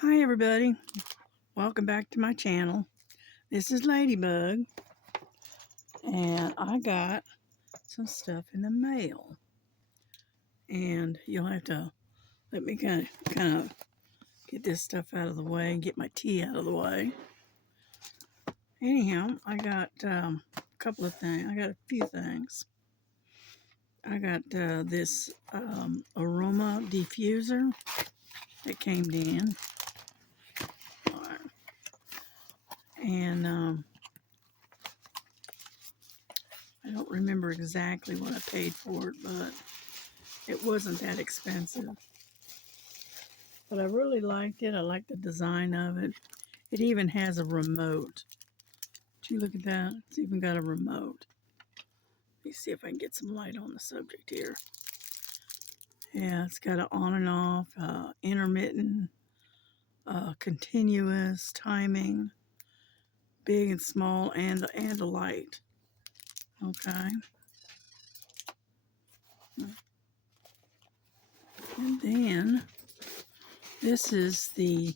Hi everybody, welcome back to my channel. This is Ladybug, and I got some stuff in the mail, and you'll have to let me kind of get this stuff out of the way and get my tea out of the way. Anyhow, I got a couple of things. I got a few things. I got this aroma diffuser that came in, and I don't remember exactly what I paid for it, but it wasn't that expensive. But I really liked it. I like the design of it. It even has a remote. Did you look at that? It's even got a remote. Let me see if I can get some light on the subject here. Yeah, it's got an on and off, intermittent, continuous timing, big and small, and a light. Okay. And then this is the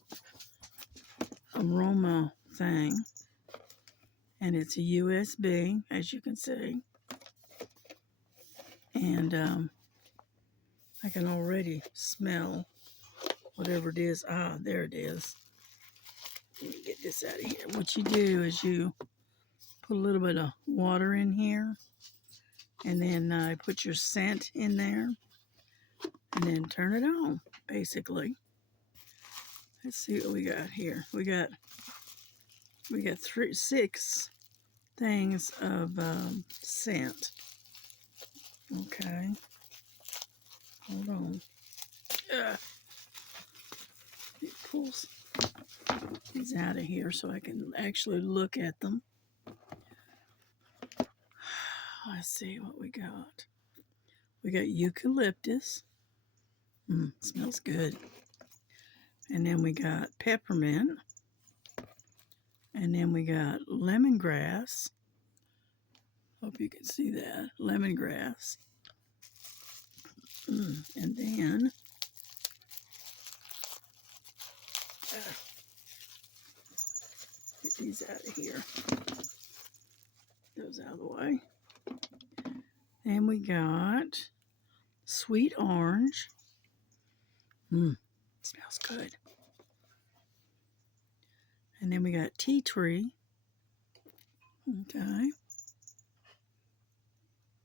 aroma thing, and it's a USB, as you can see. And I can already smell whatever it is. Ah, there it is. Let me get this out of here. What you do is you put a little bit of water in here, and then put your scent in there, and then turn it on, basically. Let's see what we got here. We got 6 things of scent. Okay. Hold on. It pulls these out of here so I can actually look at them. Let's see what we got. We got eucalyptus. Smells good. And then we got peppermint. And then we got lemongrass. Hope you can see that. Lemongrass. And then get these out of here. Those out of the way. Then we got sweet orange. Smells good. And then we got tea tree. Okay.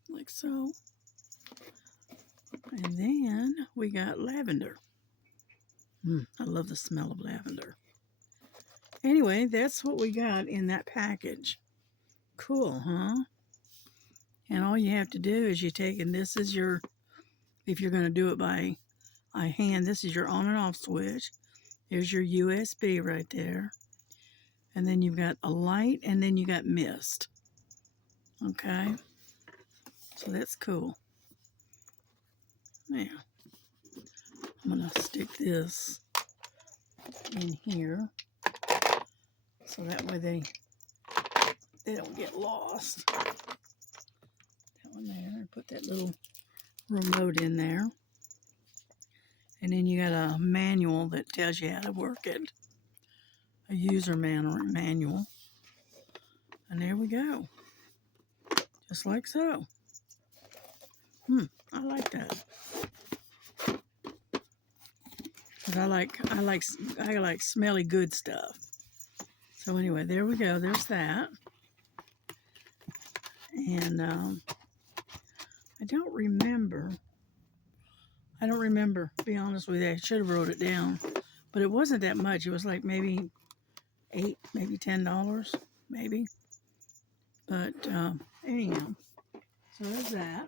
Like so. And then we got lavender. I love the smell of lavender. Anyway, that's what we got in that package. Cool, huh? And all you have to do is you take, and this is your, if you're going to do it by hand, this is your on and off switch. There's your USB right there. And then you've got a light, and then you got mist. Okay? So that's cool. Now, I'm going to stick this in here so that way they don't get lost. That one there. Put that little remote in there. And then you got a manual that tells you how to work it. A user manual. And there we go. Just like so. I like that. Cause I like smelly good stuff. So anyway, there we go. There's that. And I don't remember, to be honest with you. I should have wrote it down. But it wasn't that much. It was like maybe $8, maybe $10, maybe. But anyhow, so there's that.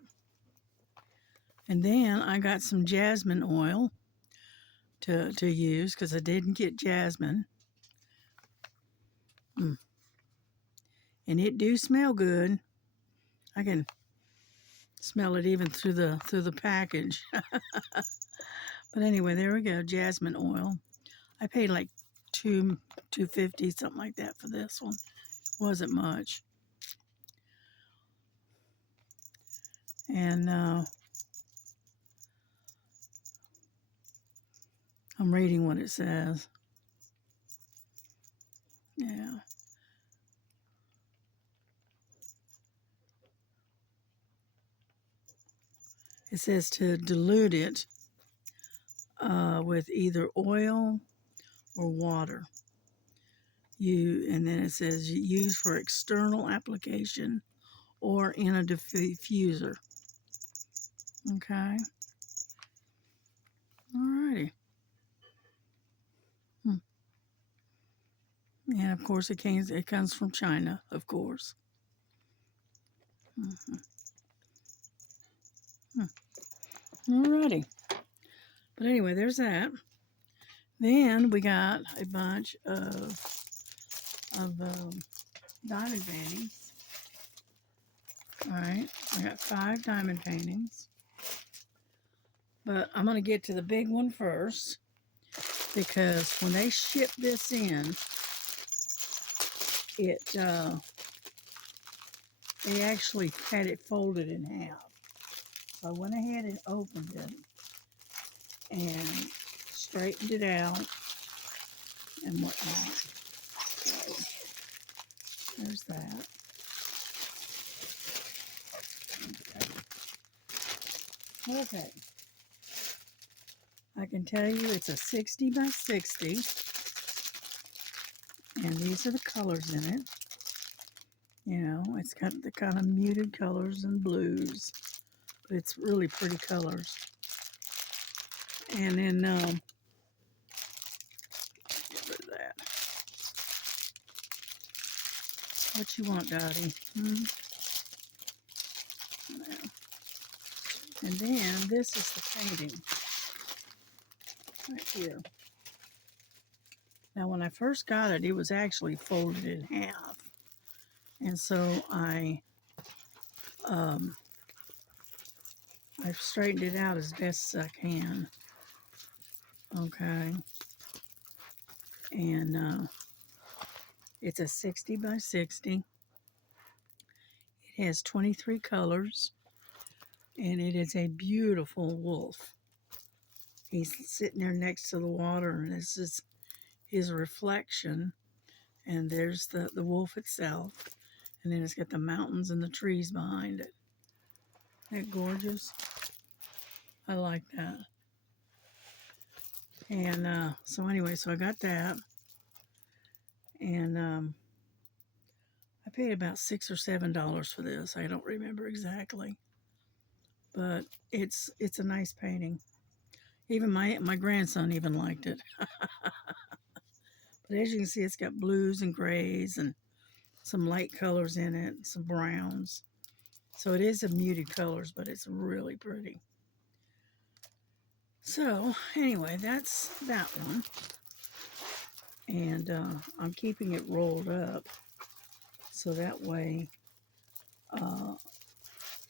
And then I got some jasmine oil to use because I didn't get jasmine. And it do smell good. I can smell it even through the package. But anyway, there we go, jasmine oil. I paid like $2.50, something like that for this one. Wasn't much. And I'm reading what it says. Yeah. It says to dilute it with either oil or water. And then it says use for external application or in a diffuser. Okay. Alrighty. And of course, it comes from China, of course. Mm-hmm. Alrighty. But anyway, there's that. Then we got a bunch of diamond paintings. All right, I got 5 diamond paintings. But I'm going to get to the big one first because when they shipped this in, they actually had it folded in half. So I went ahead and opened it and straightened it out and whatnot. So there's that. Okay. I can tell you it's a 60 by 60. And these are the colors in it. You know, it's got the kind of muted colors and blues. But it's really pretty colors. And then, get rid of that. What you want, Dottie? No. And then this is the painting. Right here. Now, when I first got it, it was actually folded in half. And so I've straightened it out as best as I can. Okay. And it's a 60 by 60. It has 23 colors. And it is a beautiful wolf. He's sitting there next to the water, and this is his reflection. And there's the wolf itself. And then it's got the mountains and the trees behind it. Isn't that gorgeous? I like that. And so anyway, so I got that. And I paid about $6 or $7 for this. I don't remember exactly. But it's a nice painting. Even my grandson even liked it. But as you can see, it's got blues and grays and some light colors in it, some browns. So it is a muted colors, but it's really pretty. So anyway, that's that one. And I'm keeping it rolled up so that way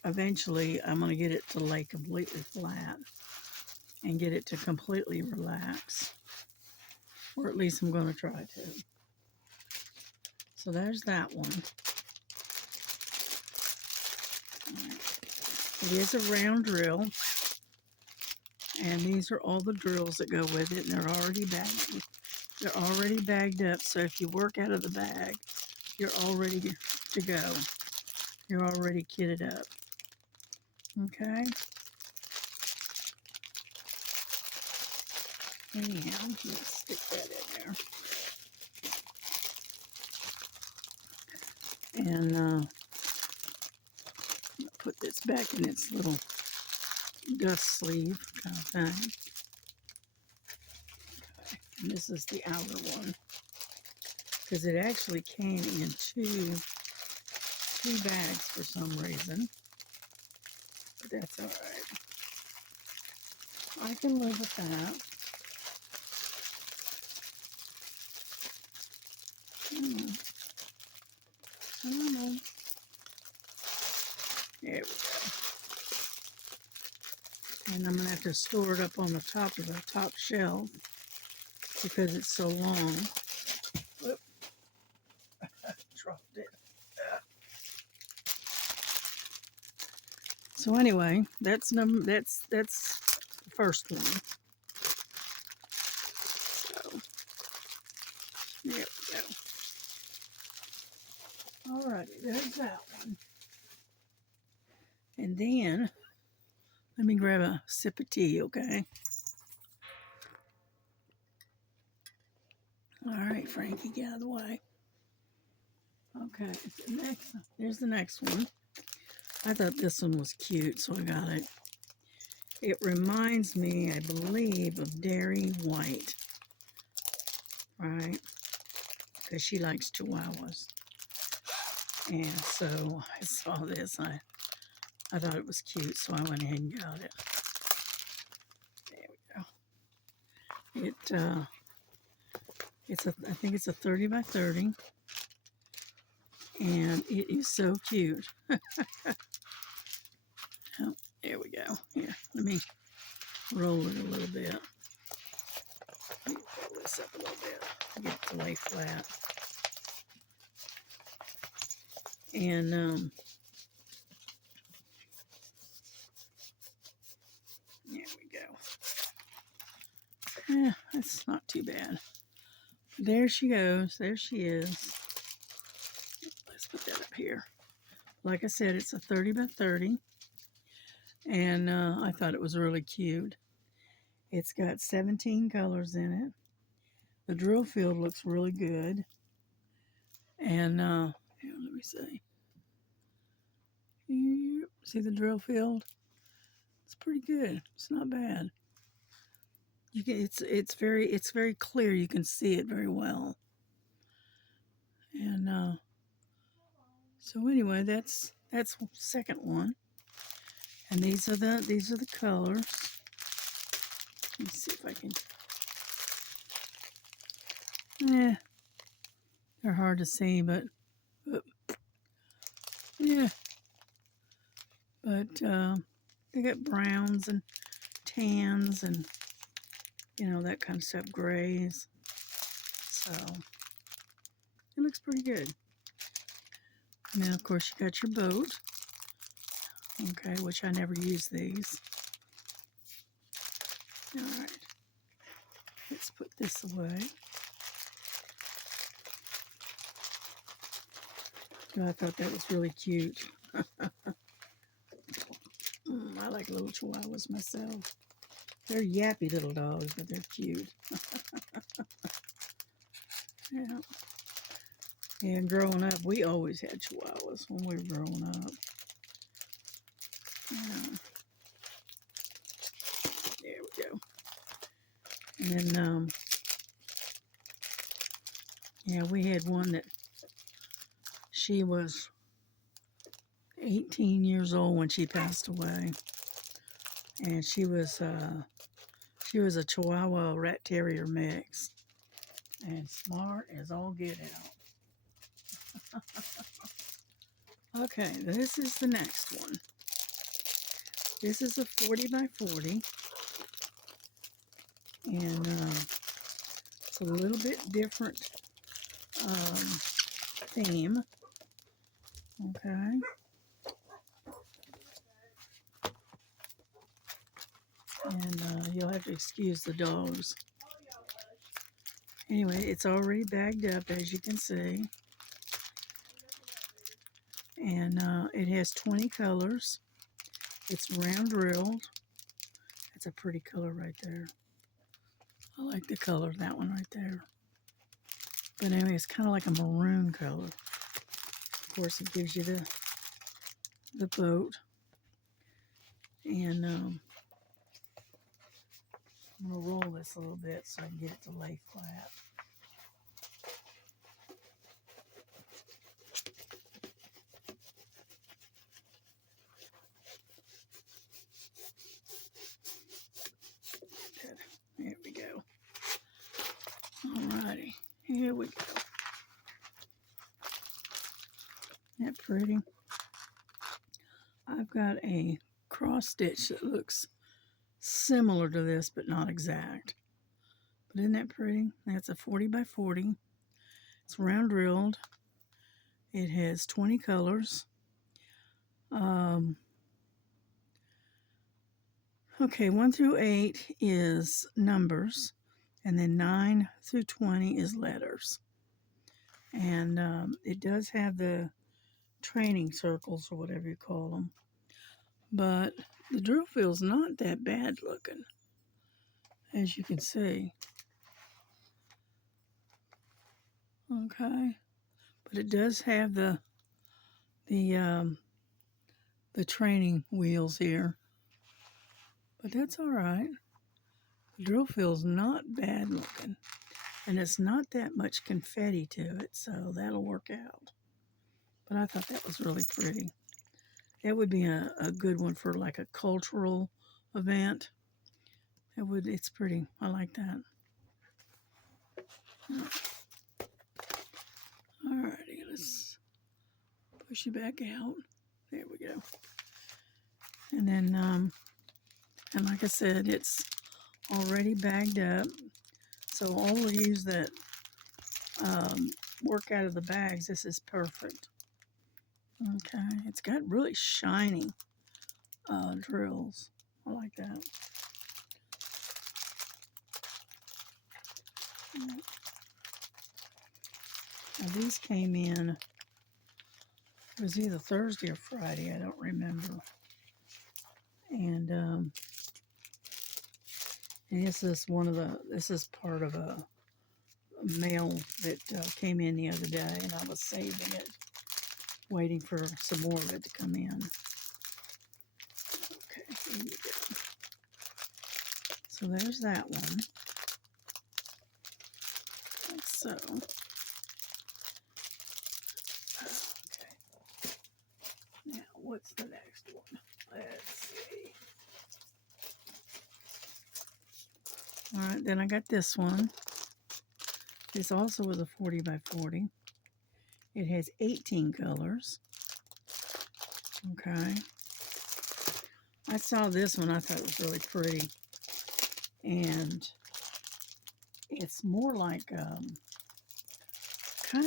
eventually I'm going to get it to lay completely flat and get it to completely relax. Or at least I'm going to try to. So there's that one. It is a round drill. And these are all the drills that go with it. And they're already bagged. They're already bagged up. So if you work out of the bag, you're all ready to go. You're already kitted up. Okay. Anyhow, let's stick that in there. And put this back in its little dust sleeve kind of thing. Okay. And this is the outer one. Because it actually came in two bags for some reason. But that's alright. I can live with that. I don't know. There we go. And I'm going to have to store it up on the top of the top shelf because it's so long. Whoop. Dropped it. So anyway, that's the first one. So there we go. righty, there's that one. And then, let me grab a sip of tea, okay? All right, Frankie, get out of the way. Okay, there's the next one. I thought this one was cute, so I got it. It reminds me, I believe, of Dairy White, right? Because she likes Chihuahuas. And so I saw this, and I thought it was cute, so I went ahead and got it. There we go. I think it's a 30 by 30, and it is so cute. Oh, there we go. Here, let me roll it a little bit. Let me roll this up a little bit to get it to lay flat. And there we go. Yeah, that's not too bad. There she goes. There she is. Let's put that up here. Like I said, it's a 30 by 30. And I thought it was really cute. It's got 17 colors in it. The drill field looks really good. And here, let me see. See the drill field? It's pretty good. It's not bad. You can. It's very clear. You can see it very well. And so anyway, that's the second one. And these are the colors. Let me see if I can. Yeah, they're hard to see, but yeah. But they got browns and tans and that kind of stuff, grays. So it looks pretty good. Now, of course, you got your boat. Okay, which I never use these. All right, let's put this away. Oh, I thought that was really cute. I like little Chihuahuas myself. They're yappy little dogs, but they're cute. Yeah. And growing up, we always had Chihuahuas when we were growing up. Yeah. There we go. And then, yeah, we had one that she was 18 years old when she passed away. And she was a Chihuahua Rat Terrier mix. And smart as all get out. Okay, this is the next one. This is a 40 by 40. And it's a little bit different theme. Okay. And you'll have to excuse the dogs. Anyway, it's already bagged up, as you can see. And it has 20 colors. It's round drilled. That's a pretty color right there. I like the color of that one right there. But anyway, it's kind of like a maroon color. Of course, it gives you the boat. And I'm going to roll this a little bit so I can get it to lay flat. There we go. Alrighty, here we go. Isn't that pretty? I've got a cross stitch that looks similar to this, but not exact. But isn't that pretty? That's a 40 by 40. It's round drilled. It has 20 colors. Okay, 1 through 8 is numbers, and then 9 through 20 is letters. And it does have the training circles or whatever you call them. But the drill field's not that bad looking, as you can see. Okay, but it does have the training wheels here, but that's all right. The drill field's not bad looking, and it's not that much confetti to it, so that'll work out. But I thought that was really pretty. That would be a good one for like a cultural event. It's pretty. I like that. Alrighty, let's push you back out. There we go. And then, and like I said, it's already bagged up. So all of these that work out of the bags, this is perfect. Okay, it's got really shiny drills. I like that. Now these came in, it was either Thursday or Friday, I don't remember. And this is this is part of a mail that came in the other day, and I was saving it, waiting for some more of it to come in. Okay, here you go. So there's that one. Like so. Okay. Now, what's the next one? Let's see. All right, then I got this one. This also was a 40 by 40. It has 18 colors. Okay. I saw this one. I thought it was really pretty. And it's more like, kind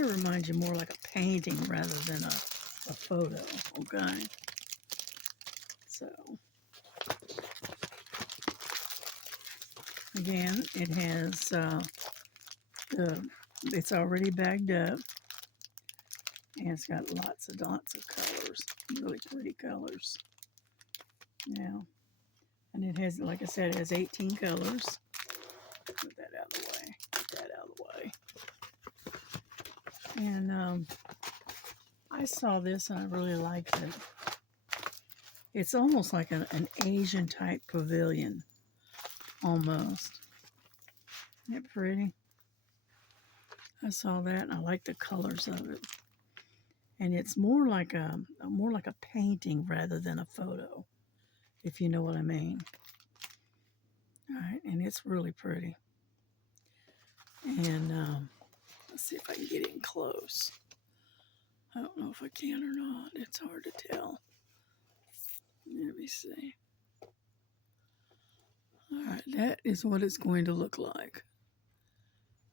of reminds you more like a painting rather than a photo. Okay. So, again, it has it's already bagged up, and it's got lots of colors, really pretty colors. Now, and it has, like I said, it has 18 colors. Put that out of the way. Get that out of the way. And I saw this and I really liked it. It's almost like an Asian type pavilion, almost. Isn't it pretty? I saw that and I like the colors of it. And it's more like a painting rather than a photo, if you know what I mean. All right, and it's really pretty. And let's see if I can get in close. I don't know if I can or not. It's hard to tell. Let me see. All right, that is what it's going to look like.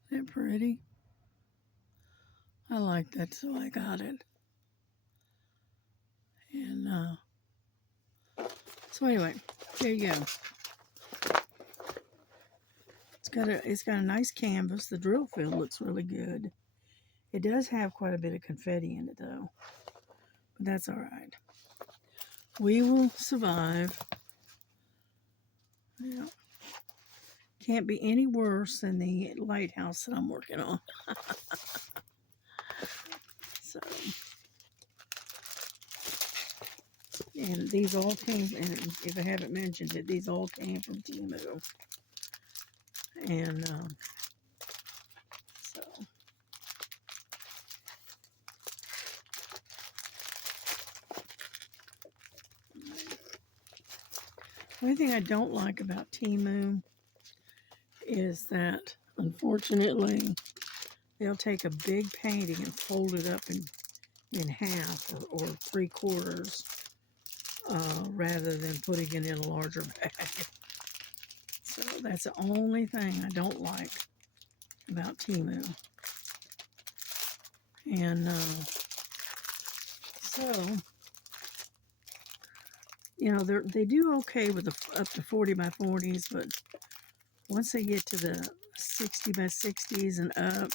Isn't that pretty? I like that, so I got it. And so anyway, there you go. It's got a nice canvas. The drill field looks really good. It does have quite a bit of confetti in it though, but that's all right. We will survive. Yeah. Can't be any worse than the lighthouse that I'm working on. So, and these all came, and if I haven't mentioned it, these all came from Temu. And so, the only thing I don't like about Temu is that, unfortunately, they'll take a big painting and fold it up in half or 3/4 rather than putting it in a larger bag. So that's the only thing I don't like about Temu. And so, you know, they do okay with the up to 40 by 40s, but once they get to the 60 by 60s and up,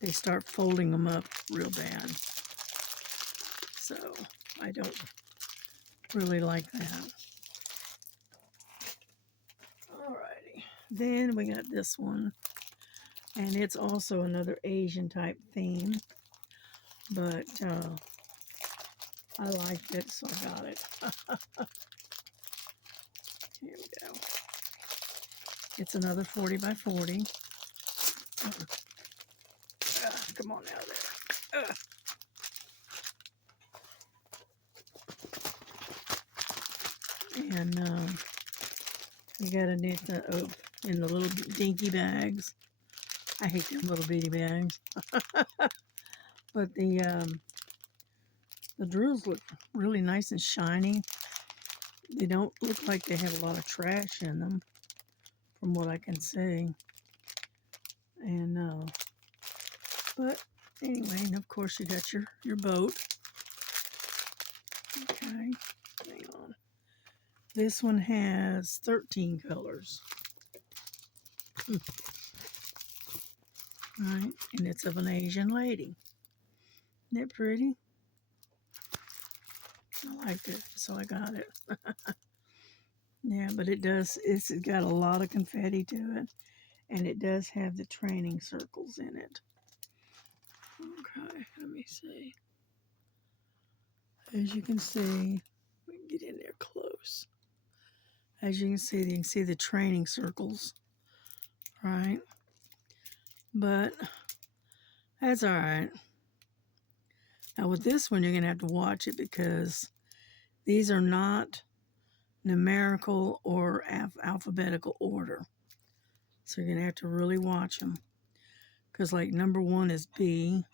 they start folding them up real bad. So I don't really like that. Alrighty. Then we got this one. And it's also another Asian type theme. But I liked it, so I got it. Here we go. It's another 40 by 40. Come on out of there. And you gotta knit in the little dinky bags. I hate them little bitty bags. But the drills look really nice and shiny. They don't look like they have a lot of trash in them, from what I can see. And but anyway, and of course you got your boat. Okay, hang on. This one has 13 colors. Right, and it's of an Asian lady. Isn't it pretty? I liked it, so I got it. Yeah, but it's got a lot of confetti to it, and it does have the training circles in it. Okay, let me see. As you can see, we can get in there close. As you can see the training circles, right? But that's all right. Now with this one, you're going to have to watch it because these are not numerical or alphabetical order. So you're going to have to really watch them. Because like number 1 is B,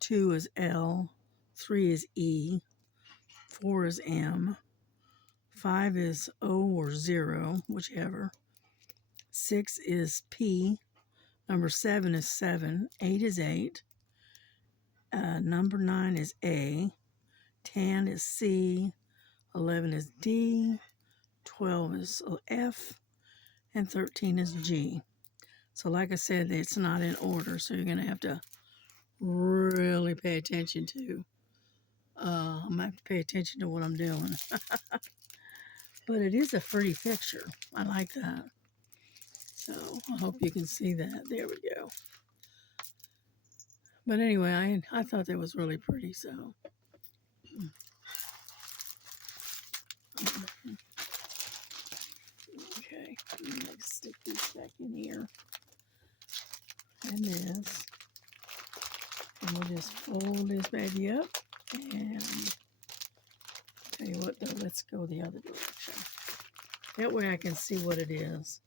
2 is L, 3 is E, 4 is M, 5 is O or 0, whichever. 6 is P, number 7 is 7, 8 is 8, number 9 is A, 10 is C, 11 is D, 12 is F, and 13 is G. So like I said, it's not in order, so you're going to have to really pay attention to. I'm going to have to pay attention to what I'm doing. But it is a pretty picture. I like that. So I hope you can see that. There we go. But anyway, I thought that was really pretty, so. Okay, let's stick these back in here. And this. And we'll just fold this baby up. And tell you what though, let's go the other direction. That way I can see what it is.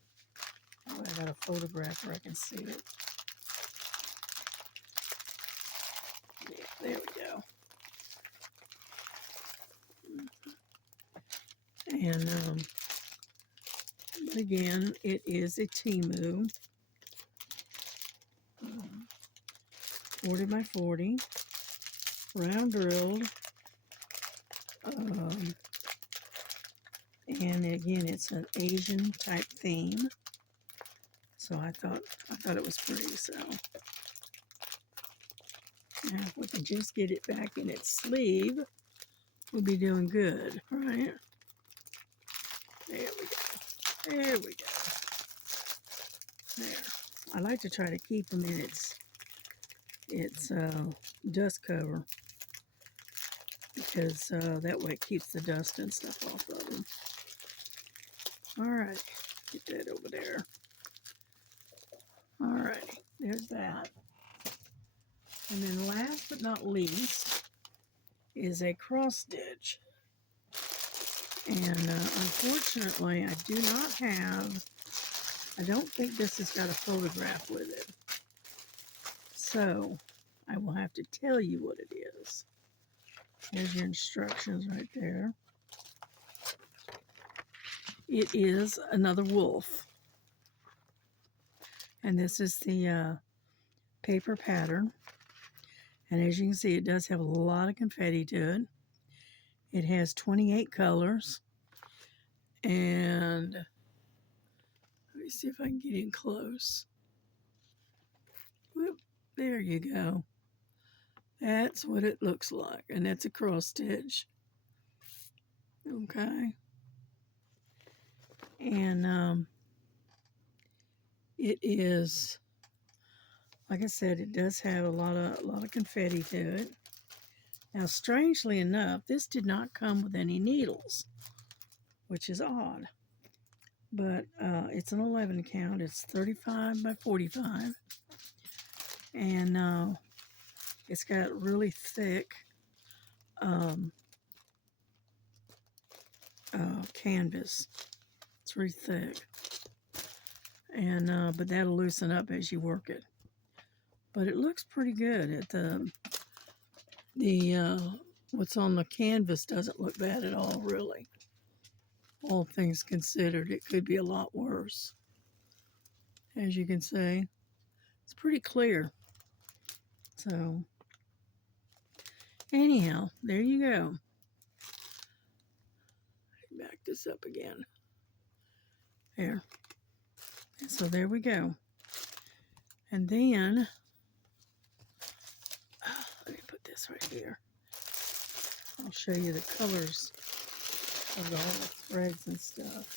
That way I got a photograph where I can see it. Yeah, there we go. And again, it is a Temu 40 by 40, round drilled, and again, it's an Asian type theme. So I thought it was pretty. So now if we can just get it back in its sleeve, we'll be doing good, right? There we go. There we go. There. I like to try to keep them in its dust cover because that way it keeps the dust and stuff off of them. All right, get that over there. All right, there's that. And then last but not least is a cross stitch. And unfortunately, I don't think this has got a photograph with it. So I will have to tell you what it is. There's your instructions right there. It is another wolf. And this is the paper pattern. And as you can see, it does have a lot of confetti to it. It has 28 colors. And let me see if I can get in close. Whoop, there you go. That's what it looks like, and it's a cross stitch. Okay, and it is, like I said, it does have a lot of confetti to it. Now, strangely enough, this did not come with any needles, which is odd. But it's an 11 count. It's 35 by 45, and it's got really thick um, canvas. It's really thick, and but that'll loosen up as you work it. But it looks pretty good. The what's on the canvas doesn't look bad at all, really. All things considered, it could be a lot worse. As you can see, it's pretty clear. So, anyhow, there you go. Back this up again. There. And so there we go. And then, let me put this right here. I'll show you the colors of all the threads and stuff.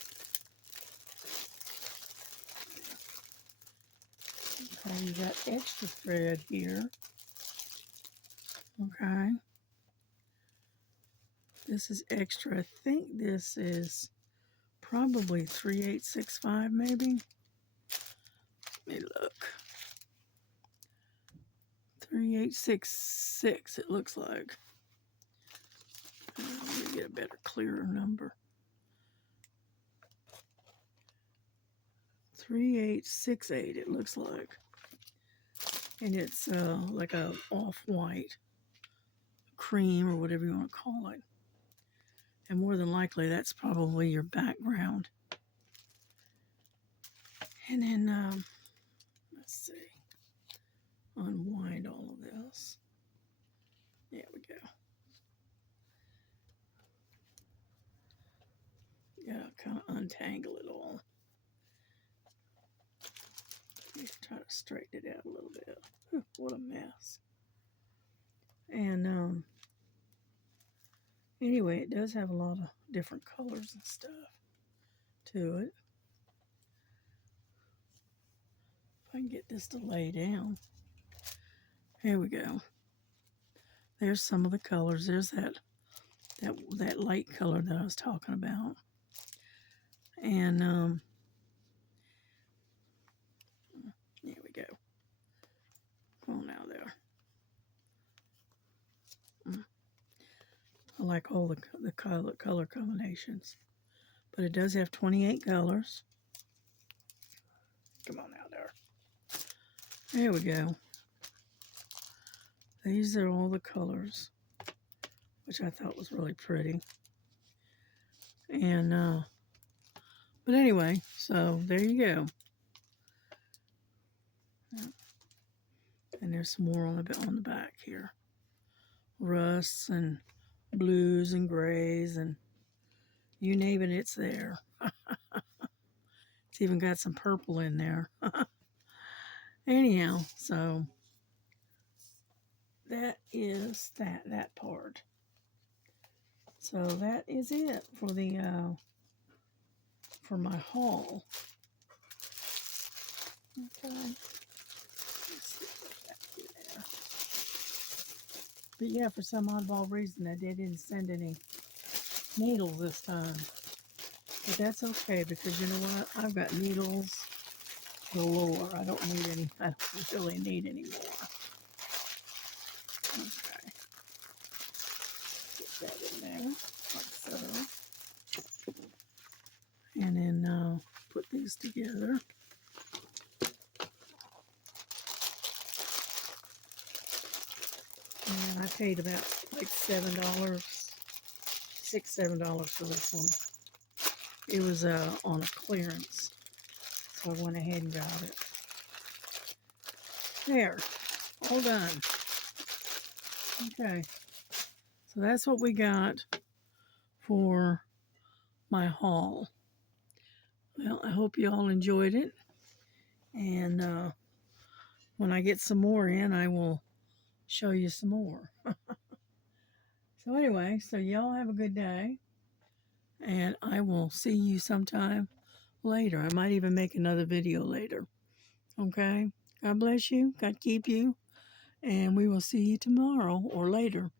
Okay, you got extra thread here. Okay. This is extra. I think this is probably 3865 maybe. Let me look. 3866 it looks like. Let me get a better, clearer number. 3868 it looks like. And it's like a off-white cream or whatever you want to call it. And more than likely that's probably your background. And then let's see, unwind all of this. There we go. Yeah, kind of untangle it all. Let's try to straighten it out a little bit. Whew, what a mess. And anyway, it does have a lot of different colors and stuff to it. If I can get this to lay down. Here we go. There's some of the colors. There's that light color that I was talking about. And here we go. Come on now there. I like all the color combinations. But it does have 28 colors. Come on now there. There we go. These are all the colors, which I thought was really pretty. And but anyway, so there you go. And there's some more on the back here. Rusts and blues and grays and you name it, it's there. It's even got some purple in there. Anyhow, so that is that part. So that is it for the for my haul. Okay. Let's see what that do there. But yeah, for some oddball reason, they didn't send any needles this time. But that's okay because you know what? I've got needles galore. I don't really need any more. Okay. Get that in there, like so. And then put these together. And I paid about like $7, $7 for this one. It was on a clearance, so I went ahead and got it. There, all done. Okay, so that's what we got for my haul. Well, I hope you all enjoyed it, and when I get some more in, I will show you some more. So anyway, so y'all have a good day, and I will see you sometime later. I might even make another video later. Okay? God bless you. God keep you. And we will see you tomorrow or later.